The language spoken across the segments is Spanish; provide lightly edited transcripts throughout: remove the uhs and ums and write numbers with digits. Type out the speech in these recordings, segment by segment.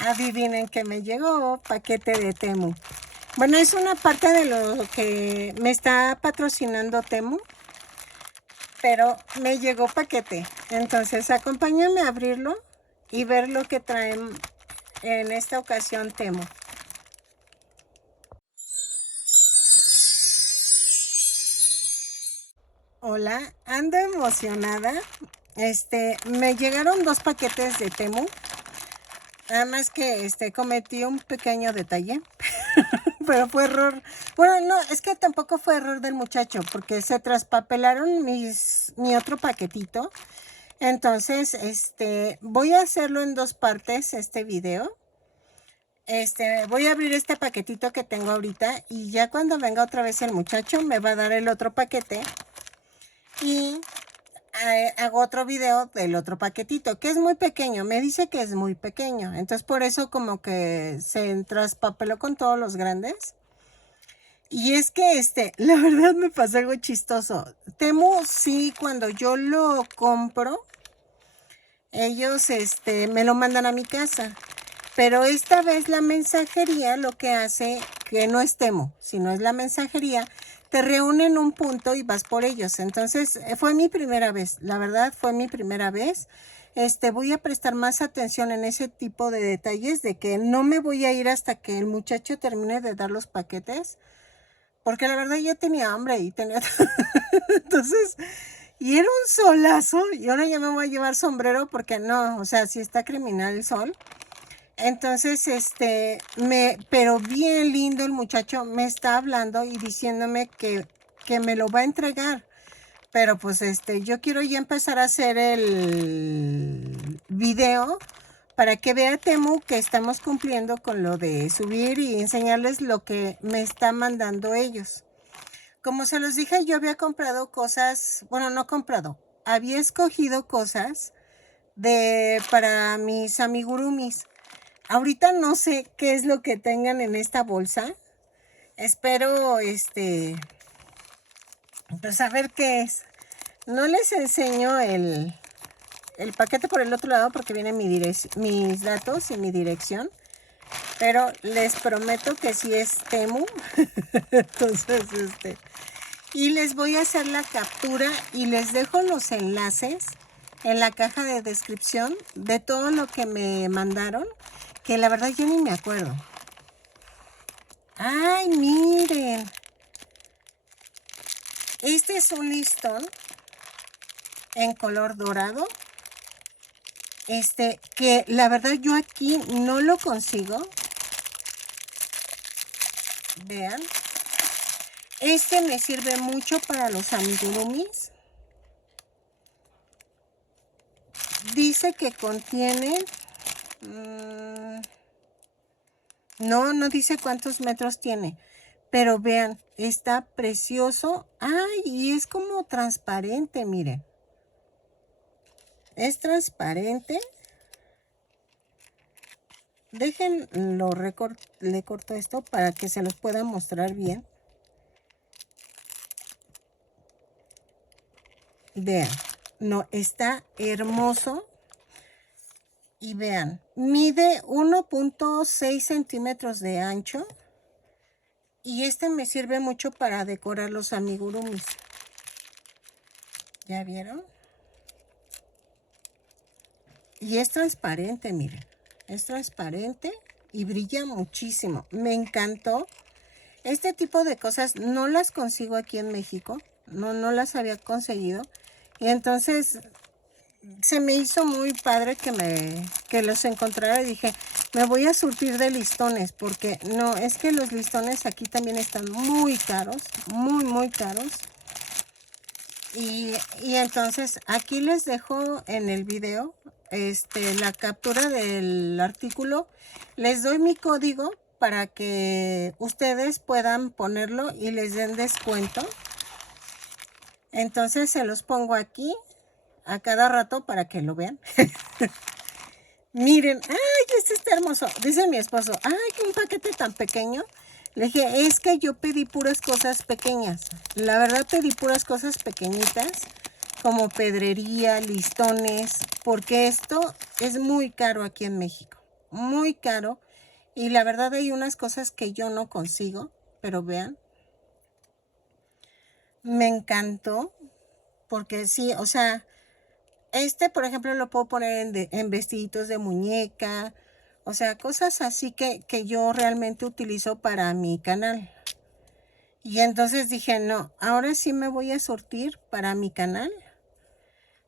Adivinen que me llegó paquete de Temu. Bueno, es una parte de lo que me está patrocinando Temu, pero me llegó paquete. Entonces, acompáñame a abrirlo y ver lo que traen en esta ocasión Temu. Hola, ando emocionada. Me llegaron 2 paquetes de Temu. Nada más que cometí un pequeño detalle. Pero fue error. Bueno, no, es que tampoco fue error del muchacho, porque se traspapelaron mi otro paquetito. Entonces, voy a hacerlo en 2 partes este video. Voy a abrir este paquetito que tengo ahorita y ya cuando venga otra vez el muchacho me va a dar el otro paquete y hago otro video del otro paquetito, que es muy pequeño, me dice que es muy pequeño, entonces por eso como que se traspapeló con todos los grandes. Y es que la verdad me pasa algo chistoso. Temu, sí, cuando yo lo compro, ellos me lo mandan a mi casa. Pero esta vez la mensajería lo que hace, que no es Temu, sino es la mensajería, te reúne en un punto y vas por ellos. Entonces, fue mi primera vez, la verdad fue mi primera vez. Voy a prestar más atención en ese tipo de detalles, de que no me voy a ir hasta que el muchacho termine de dar los paquetes, porque la verdad ya tenía hambre y tenía... Entonces, y era un solazo, y ahora ya me voy a llevar sombrero porque no, o sea, sí está criminal el sol. Entonces, pero bien lindo el muchacho, me está hablando y diciéndome que me lo va a entregar. Pero pues yo quiero ya empezar a hacer el video para que vea Temu que estamos cumpliendo con lo de subir y enseñarles lo que me están mandando ellos. Como se los dije, yo había comprado cosas, bueno, no comprado, había escogido cosas para mis amigurumis. Ahorita no sé qué es lo que tengan en esta bolsa. Espero, pues a ver qué es. No les enseño el paquete por el otro lado porque vienen mis datos y mi dirección. Pero les prometo que sí es Temu. Entonces, y les voy a hacer la captura y les dejo los enlaces en la caja de descripción de todo lo que me mandaron, que la verdad yo ni me acuerdo. Ay, miren. Este es un listón en color dorado. Que la verdad yo aquí no lo consigo. Vean. Me sirve mucho para los amigurumis. Dice que contiene... no dice cuántos metros tiene. Pero vean, está precioso. Ay, y es como transparente, miren. Es transparente. Déjenlo, le corto esto para que se los pueda mostrar bien. Vean, no, está hermoso. Y vean, mide 1.6 centímetros de ancho. Y me sirve mucho para decorar los amigurumis. ¿Ya vieron? Y es transparente, miren. Es transparente y brilla muchísimo. Me encantó. Este tipo de cosas no las consigo aquí en México. No las había conseguido. Y entonces se me hizo muy padre que los encontrara y dije, me voy a surtir de listones, porque no, es que los listones aquí también están muy caros, muy caros. Y entonces aquí les dejo en el video la captura del artículo. Les doy mi código para que ustedes puedan ponerlo y les den descuento. Entonces se los pongo aquí a cada rato para que lo vean. Miren, ay, está hermoso. Dice mi esposo, ay, que un paquete tan pequeño. Le dije, es que yo pedí puras cosas pequeñas. La verdad pedí puras cosas pequeñitas, como pedrería, listones, porque esto es muy caro aquí en México. muy caro. Y la verdad hay unas cosas que yo no consigo, pero vean, me encantó, porque sí, o sea, por ejemplo, lo puedo poner en vestiditos de muñeca, o sea, cosas así que yo realmente utilizo para mi canal. Y entonces dije, no, ahora sí me voy a surtir para mi canal.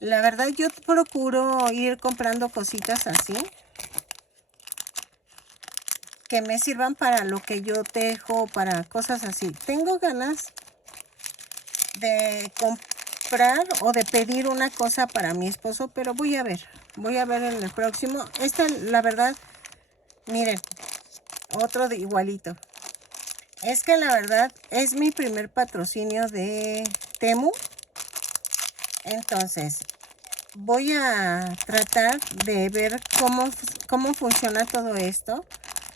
La verdad yo procuro ir comprando cositas así, que me sirvan para lo que yo tejo, para cosas así. Tengo ganas de comprar o de pedir una cosa para mi esposo, pero voy a ver en el próximo. La verdad, miren, otro de igualito. Es que la verdad es mi primer patrocinio de Temu. Entonces, voy a tratar de ver cómo funciona todo esto.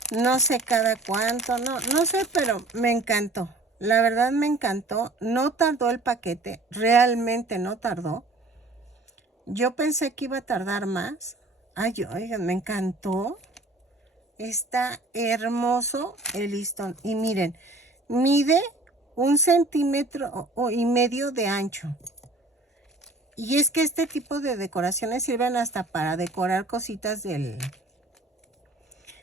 No sé cada cuánto, no sé, pero me encantó. La verdad me encantó. No tardó el paquete, realmente no tardó. Yo pensé que iba a tardar más. Ay, oigan, me encantó. Está hermoso el listón. Y miren, mide 1,5 centímetros de ancho. Y es que este tipo de decoraciones sirven hasta para decorar cositas de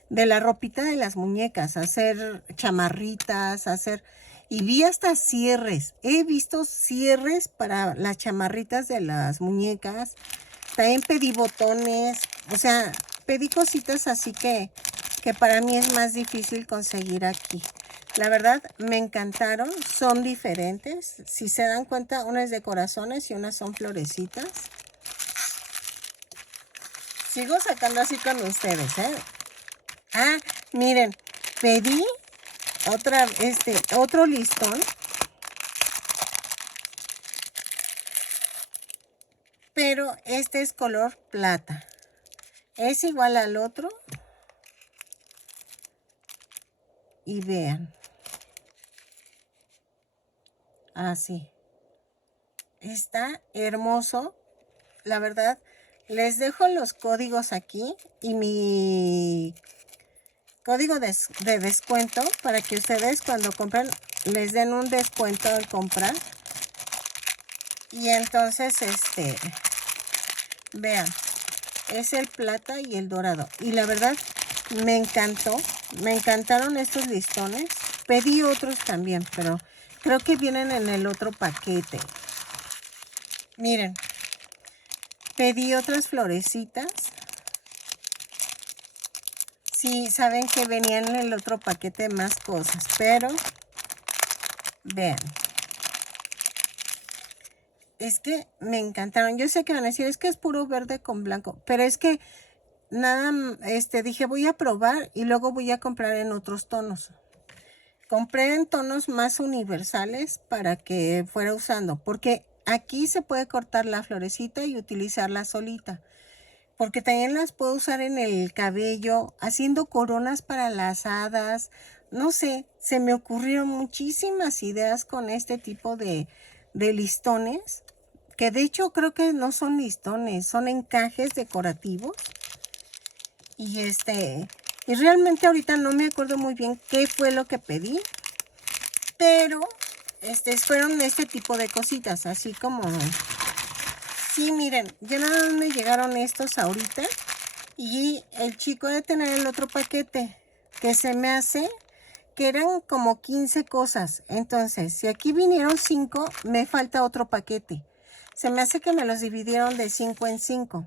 la ropita de las muñecas, hacer chamarritas, y vi hasta cierres. He visto cierres para las chamarritas de las muñecas. También pedí botones, o sea, pedí cositas así que para mí es más difícil conseguir aquí. La verdad, me encantaron, son diferentes. Si se dan cuenta, una es de corazones y unas son florecitas. Sigo sacando así con ustedes, ¿eh? Ah, miren, pedí otro listón. Pero este es color plata. Es igual al otro. Y vean. Así. Está hermoso. La verdad, les dejo los códigos aquí y mi código de descuento para que ustedes cuando compren les den un descuento al comprar. Y entonces, vean, es el plata y el dorado. Y la verdad, me encantó. Me encantaron estos listones. Pedí otros también, pero creo que vienen en el otro paquete. Miren, pedí otras florecitas. Sí, saben que venían en el otro paquete más cosas, pero vean. Es que me encantaron. Yo sé que van a decir, es que es puro verde con blanco, pero es que nada, dije voy a probar y luego voy a comprar en otros tonos. Compré en tonos más universales para que fuera usando, porque aquí se puede cortar la florecita y utilizarla solita. Porque también las puedo usar en el cabello, haciendo coronas para las hadas. No sé, se me ocurrieron muchísimas ideas con este tipo de listones, que de hecho creo que no son listones, son encajes decorativos. Y realmente ahorita no me acuerdo muy bien qué fue lo que pedí, pero fueron este tipo de cositas, así como... Sí, miren, ya nada más me llegaron estos ahorita. Y el chico de tener el otro paquete, que se me hace que eran como 15 cosas. Entonces, si aquí vinieron 5, me falta otro paquete. Se me hace que me los dividieron de 5 en 5.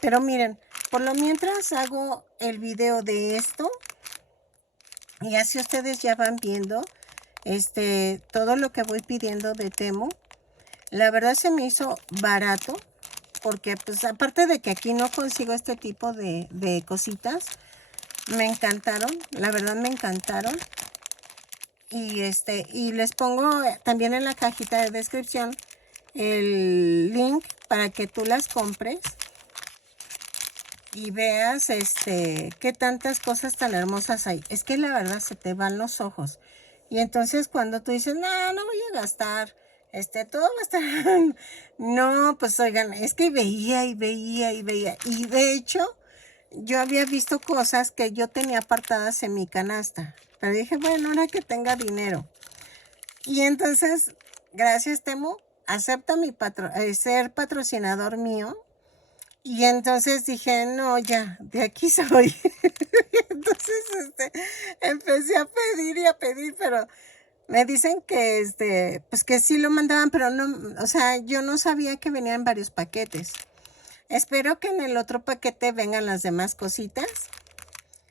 Pero miren, por lo mientras hago el video de esto. Y así ustedes ya van viendo todo lo que voy pidiendo de Temu. La verdad se me hizo barato. Porque pues aparte de que aquí no consigo este tipo de cositas, me encantaron, la verdad me encantaron. Y les pongo también en la cajita de descripción el link para que tú las compres y veas qué tantas cosas tan hermosas hay. Es que la verdad se te van los ojos. Y entonces cuando tú dices, no voy a gastar, todo va a estar... No, pues oigan, es que veía y veía y veía. Y de hecho, yo había visto cosas que yo tenía apartadas en mi canasta. Pero dije, bueno, ahora que tenga dinero. Y entonces, gracias Temu, acepta ser patrocinador mío. Y entonces dije, no, ya, de aquí soy. Entonces, empecé a pedir y a pedir, pero me dicen que, pues que sí lo mandaban, pero no, o sea, yo no sabía que venían varios paquetes. Espero que en el otro paquete vengan las demás cositas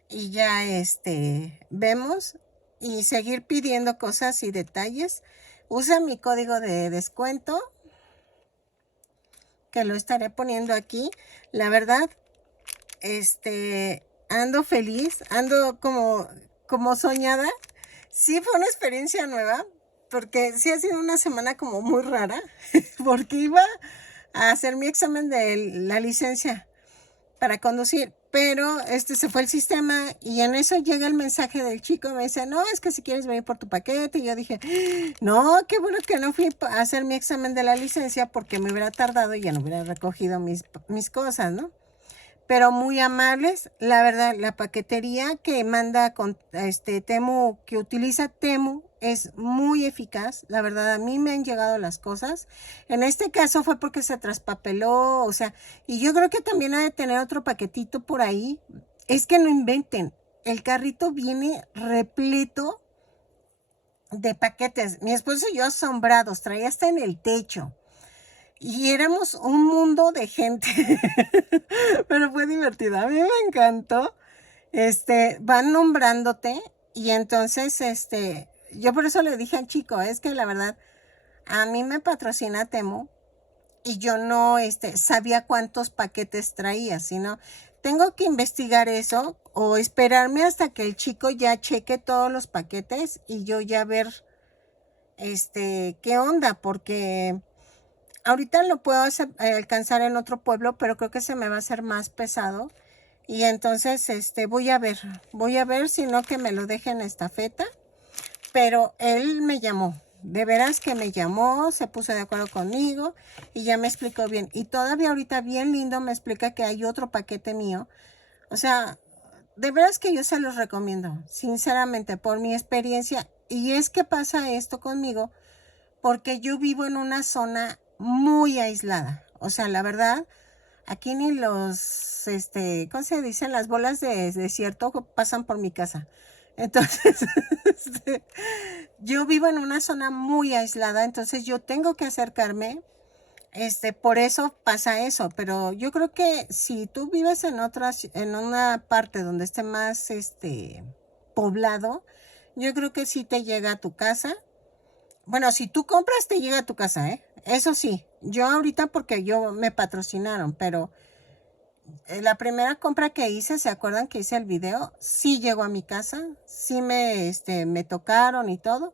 y ya, vemos y seguir pidiendo cosas y detalles. Usa mi código de descuento, que lo estaré poniendo aquí. La verdad, ando feliz, ando como soñada. Sí fue una experiencia nueva, porque sí ha sido una semana como muy rara, porque iba a hacer mi examen de la licencia para conducir, pero se fue el sistema y en eso llega el mensaje del chico, me dice, no, es que si quieres venir por tu paquete. Y yo dije, no, qué bueno que no fui a hacer mi examen de la licencia porque me hubiera tardado y ya no hubiera recogido mis cosas, ¿no? Pero muy amables, la verdad, la paquetería que manda con Temu, que utiliza Temu, es muy eficaz. La verdad, a mí me han llegado las cosas. En este caso fue porque se traspapeló, o sea, y yo creo que también ha de tener otro paquetito por ahí. Es que no inventen, el carrito viene repleto de paquetes. Mi esposo y yo asombrados, traía hasta en el techo. Y éramos un mundo de gente, pero fue divertido. A mí me encantó. Van nombrándote y entonces, yo por eso le dije al chico, es que la verdad, a mí me patrocina Temu y yo no, sabía cuántos paquetes traía, sino tengo que investigar eso o esperarme hasta que el chico ya cheque todos los paquetes y yo ya ver, qué onda, porque ahorita lo puedo alcanzar en otro pueblo, pero creo que se me va a hacer más pesado. Y entonces, voy a ver si no que me lo deje en estafeta. Pero él me llamó, de veras que me llamó, se puso de acuerdo conmigo y ya me explicó bien. Y todavía ahorita bien lindo me explica que hay otro paquete mío. O sea, de veras que yo se los recomiendo, sinceramente, por mi experiencia. Y es que pasa esto conmigo porque yo vivo en una zona muy aislada. O sea, la verdad, aquí ni ¿cómo se dicen? Las bolas de desierto pasan por mi casa. Entonces, yo vivo en una zona muy aislada, entonces yo tengo que acercarme. Por eso pasa eso, pero yo creo que si tú vives en una parte donde esté más, poblado, yo creo que sí te llega a tu casa. Bueno, si tú compras, te llega a tu casa, ¿eh? Eso sí, yo ahorita porque yo me patrocinaron, pero la primera compra que hice, ¿se acuerdan que hice el video? Sí llegó a mi casa, sí me tocaron y todo,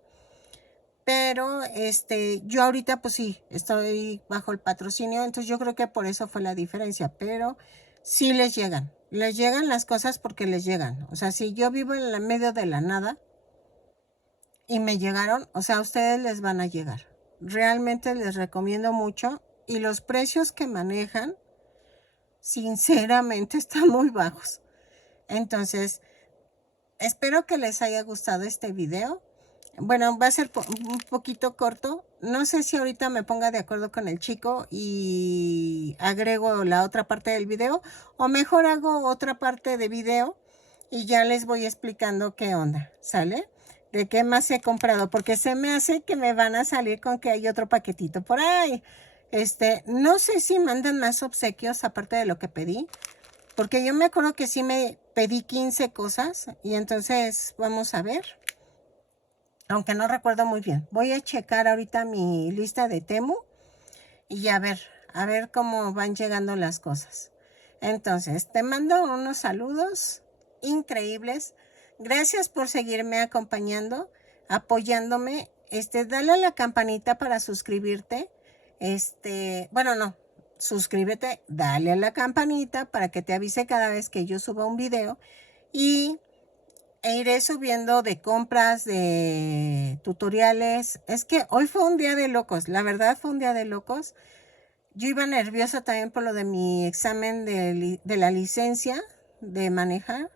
pero yo ahorita pues sí, estoy bajo el patrocinio, entonces yo creo que por eso fue la diferencia, pero sí les llegan las cosas porque les llegan. O sea, si yo vivo en el medio de la nada y me llegaron, o sea, a ustedes les van a llegar. Realmente les recomiendo mucho y los precios que manejan, sinceramente, están muy bajos. Entonces, espero que les haya gustado este video. Bueno, va a ser un poquito corto. No sé si ahorita me ponga de acuerdo con el chico y agrego la otra parte del video, o mejor hago otra parte de video y ya les voy explicando qué onda, ¿sale? De qué más he comprado, porque se me hace que me van a salir con que hay otro paquetito por ahí. No sé si mandan más obsequios aparte de lo que pedí, porque yo me acuerdo que sí me pedí 15 cosas y entonces vamos a ver. Aunque no recuerdo muy bien. Voy a checar ahorita mi lista de Temu y a ver cómo van llegando las cosas. Entonces, te mando unos saludos increíbles. Gracias por seguirme acompañando, apoyándome. Dale a la campanita para suscribirte. Bueno, no, suscríbete, dale a la campanita para que te avise cada vez que yo suba un video y iré subiendo de compras, de tutoriales. Es que hoy fue un día de locos, la verdad fue un día de locos. Yo iba nerviosa también por lo de mi examen de la licencia. de manejar.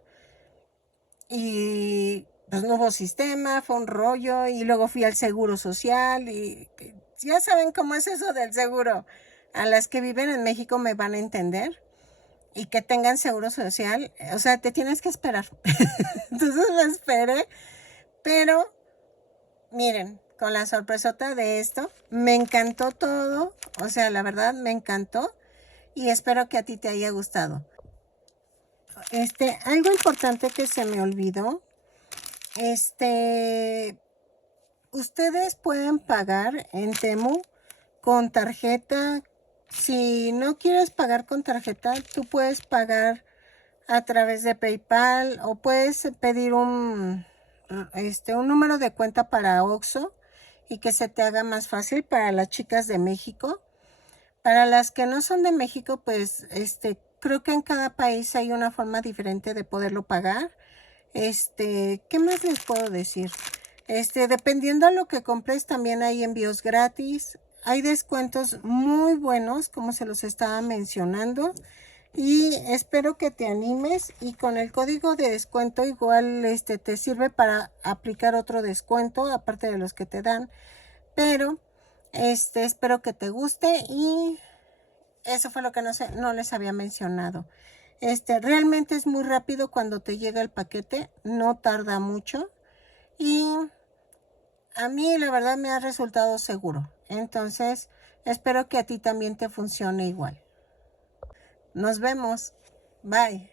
Y pues no hubo sistema, fue un rollo. Y luego fui al Seguro Social. Y ya saben cómo es eso del seguro. A las que viven en México me van a entender. Y que tengan seguro social. O sea, te tienes que esperar. Entonces me esperé. Pero miren, con la sorpresota de esto, me encantó todo. O sea, la verdad me encantó. Y espero que a ti te haya gustado. Algo importante que se me olvidó. Ustedes pueden pagar en Temu con tarjeta. Si no quieres pagar con tarjeta, tú puedes pagar a través de PayPal o puedes pedir un número de cuenta para Oxxo y que se te haga más fácil para las chicas de México. Para las que no son de México, pues creo que en cada país hay una forma diferente de poderlo pagar. ¿Qué más les puedo decir? Dependiendo de lo que compres, también hay envíos gratis. Hay descuentos muy buenos, como se los estaba mencionando. Y espero que te animes. Y con el código de descuento igual te sirve para aplicar otro descuento, aparte de los que te dan. Pero espero que te guste. Y eso fue lo que no les había mencionado. Realmente es muy rápido cuando te llega el paquete, no tarda mucho y a mí la verdad me ha resultado seguro. Entonces, espero que a ti también te funcione igual. Nos vemos. Bye.